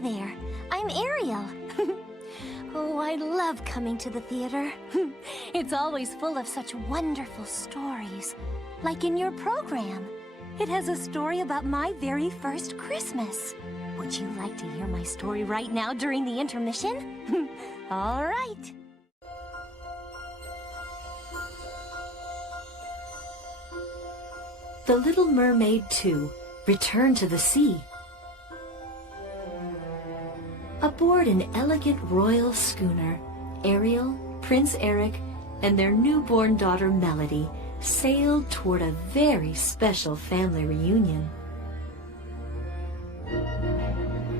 there. I'm Ariel. Oh, I love coming to the theater. It's always full of such wonderful stories. Like in your program. It has a story about my very first Christmas. Would you like to hear my story right now during the intermission? All right. The Little Mermaid 2 returned to the sea. Aboard an elegant royal schooner, Ariel, Prince Eric, and their newborn daughter Melody sailed toward a very special family reunion.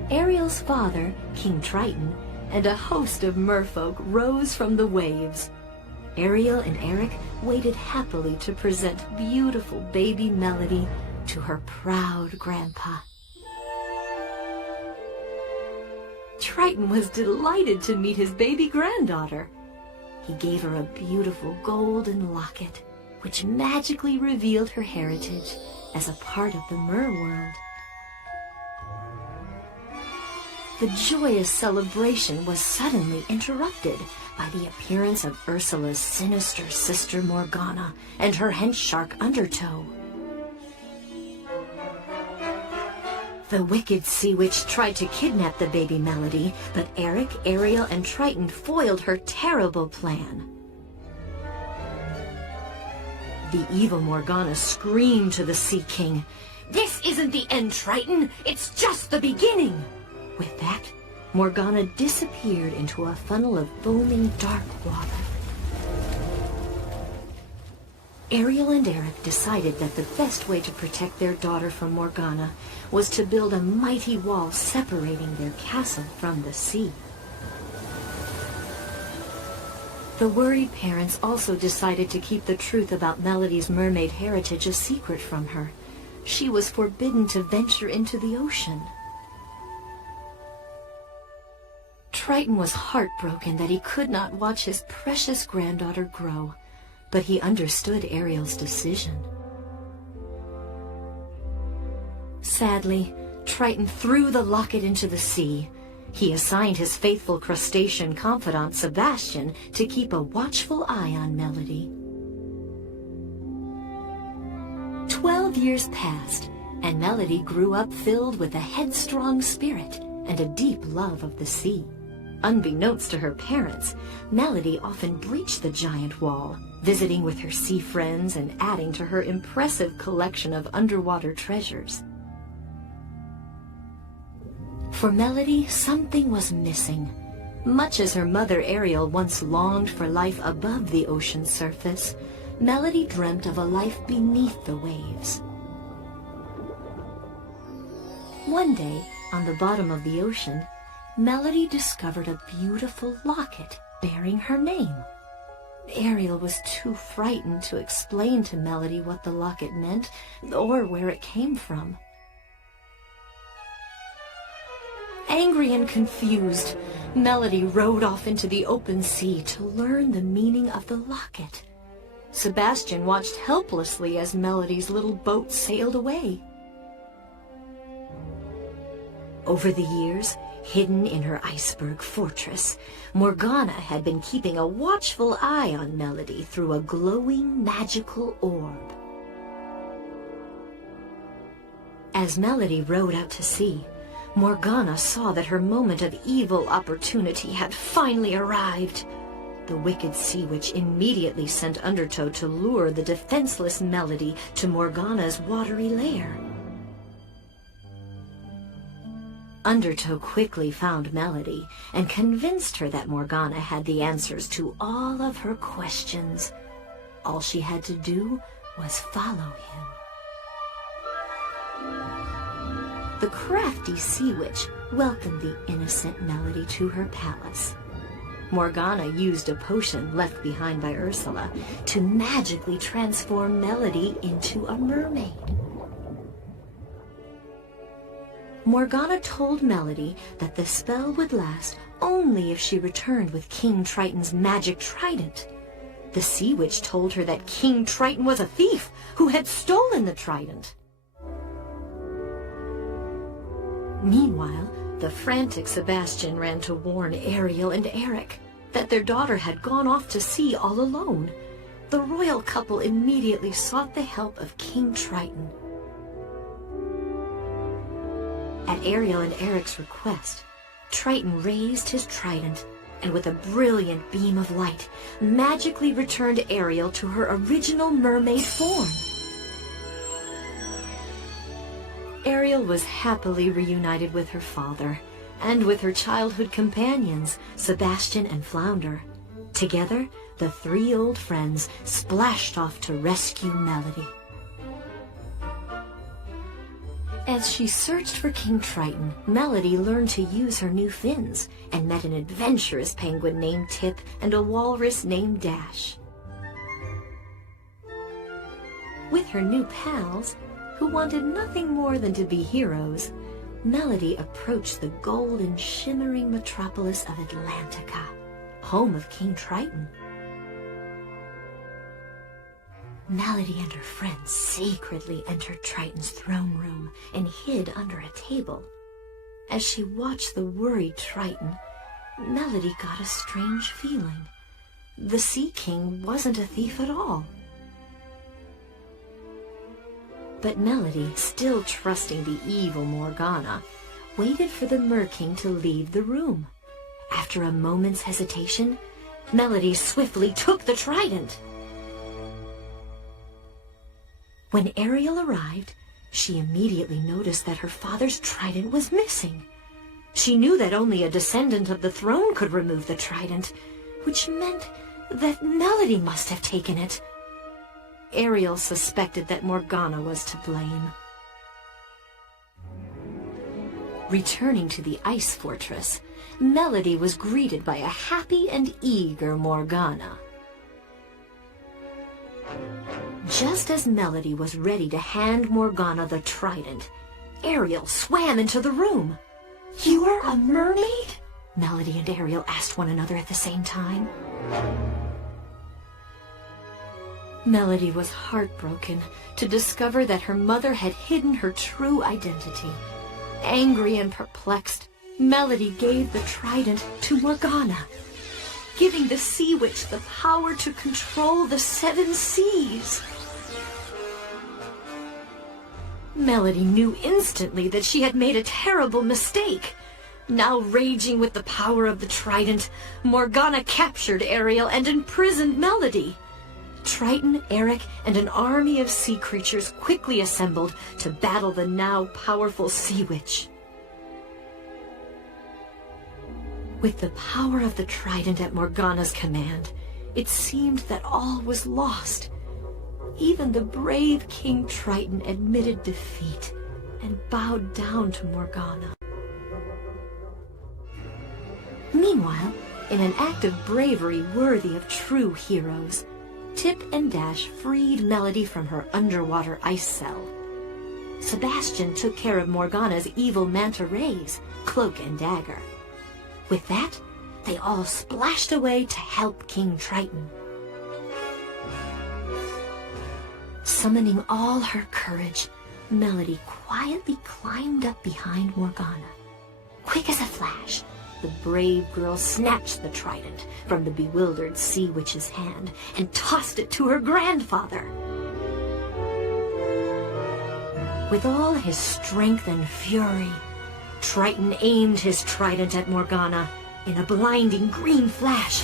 Ariel's father, King Triton, and a host of merfolk rose from the waves. Ariel and Eric waited happily to present beautiful baby Melody to her proud grandpa. Triton was delighted to meet his baby granddaughter. He gave her a beautiful golden locket, which magically revealed her heritage as a part of the Mer world. The joyous celebration was suddenly interrupted by the appearance of Ursula's sinister sister Morgana and her hench shark Undertow. The wicked sea witch tried to kidnap the baby Melody, but Eric, Ariel, and Triton foiled her terrible plan. The evil Morgana screamed to the Sea King, "This isn't the end, Triton! It's just the beginning!" With that, Morgana disappeared into a funnel of foaming dark water. Ariel and Eric decided that the best way to protect their daughter from Morgana was to build a mighty wall separating their castle from the sea. The worried parents also decided to keep the truth about Melody's mermaid heritage a secret from her. She was forbidden to venture into the ocean. Triton was heartbroken that he could not watch his precious granddaughter grow, but he understood Ariel's decision. Sadly, Triton threw the locket into the sea. He assigned his faithful crustacean confidant Sebastian to keep a watchful eye on Melody. 12 years passed, and Melody grew up filled with a headstrong spirit and a deep love of the sea. Unbeknownst to her parents, Melody often breached the giant wall, visiting with her sea friends and adding to her impressive collection of underwater treasures. For Melody, something was missing. Much as her mother Ariel once longed for life above the ocean's surface, Melody dreamt of a life beneath the waves. One day, on the bottom of the ocean, Melody discovered a beautiful locket bearing her name. Ariel was too frightened to explain to Melody what the locket meant or where it came from. Angry and confused, Melody rowed off into the open sea to learn the meaning of the locket. Sebastian watched helplessly as Melody's little boat sailed away. Over the years, hidden in her iceberg fortress, Morgana had been keeping a watchful eye on Melody through a glowing magical orb. As Melody rowed out to sea, Morgana saw that her moment of evil opportunity had finally arrived. The wicked sea witch immediately sent Undertow to lure the defenseless Melody to Morgana's watery lair. Undertow quickly found Melody and convinced her that Morgana had the answers to all of her questions. All she had to do was follow him. The crafty sea witch welcomed the innocent Melody to her palace. Morgana used a potion left behind by Ursula to magically transform Melody into a mermaid. Morgana told Melody that the spell would last only if she returned with King Triton's magic trident. The sea witch told her that King Triton was a thief who had stolen the trident. Meanwhile, The frantic Sebastian ran to warn Ariel and Eric that their daughter had gone off to sea all alone. The royal couple immediately sought the help of King Triton. At Ariel and Eric's request, Triton raised his trident and with a brilliant beam of light, magically returned Ariel to her original mermaid form. Ariel was happily reunited with her father and with her childhood companions, Sebastian and Flounder. Together, the three old friends splashed off to rescue Melody. As she searched for King Triton, Melody learned to use her new fins and met an adventurous penguin named Tip and a walrus named Dash. With her new pals, who wanted nothing more than to be heroes, Melody approached the gold and shimmering metropolis of Atlantica, home of King Triton. Melody and her friends secretly entered Triton's throne room and hid under a table. As she watched the worried Triton, Melody got a strange feeling. The Sea King wasn't a thief at all. But Melody, still trusting the evil Morgana, waited for the Mer King to leave the room. After a moment's hesitation, Melody swiftly took the trident. When Ariel arrived, she immediately noticed that her father's trident was missing. She knew that only a descendant of the throne could remove the trident, which meant that Melody must have taken it. Ariel suspected that Morgana was to blame. Returning to the ice fortress, Melody was greeted by a happy and eager Morgana. Just as Melody was ready to hand Morgana the trident, Ariel swam into the room. "You are a mermaid?" Melody and Ariel asked one another at the same time. Melody was heartbroken to discover that her mother had hidden her true identity. Angry and perplexed, Melody gave the trident to Morgana, giving the Sea Witch the power to control the 7 seas. Melody knew instantly that she had made a terrible mistake. Now raging with the power of the trident, Morgana captured Ariel and imprisoned Melody. Triton, Eric, and an army of sea creatures quickly assembled to battle the now powerful Sea Witch. With the power of the trident at Morgana's command, it seemed that all was lost. Even the brave King Triton admitted defeat and bowed down to Morgana. Meanwhile, in an act of bravery worthy of true heroes, Tip and Dash freed Melody from her underwater ice cell. Sebastian took care of Morgana's evil manta rays, Cloak and Dagger. With that, they all splashed away to help King Triton. Summoning all her courage, Melody quietly climbed up behind Morgana. Quick as a flash, the brave girl snatched the trident from the bewildered Sea Witch's hand and tossed it to her grandfather. With all his strength and fury, Triton aimed his trident at Morgana. In a blinding green flash,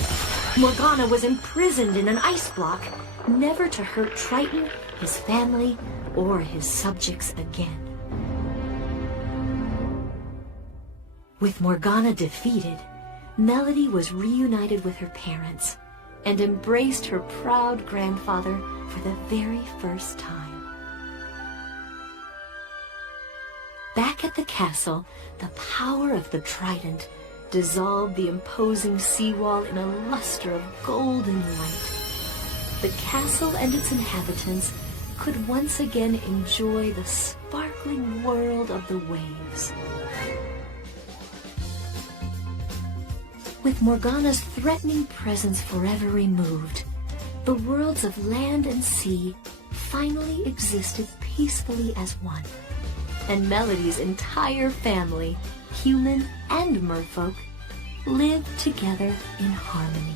Morgana was imprisoned in an ice block, never to hurt Triton, his family, or his subjects again. With Morgana defeated, Melody was reunited with her parents and embraced her proud grandfather for the very first time. Back at the castle, the power of the trident dissolved the imposing seawall in a luster of golden light. The castle and its inhabitants could once again enjoy the sparkling world of the waves. With Morgana's threatening presence forever removed, the worlds of land and sea finally existed peacefully as one. and Melody's entire family, human and merfolk, live together in harmony.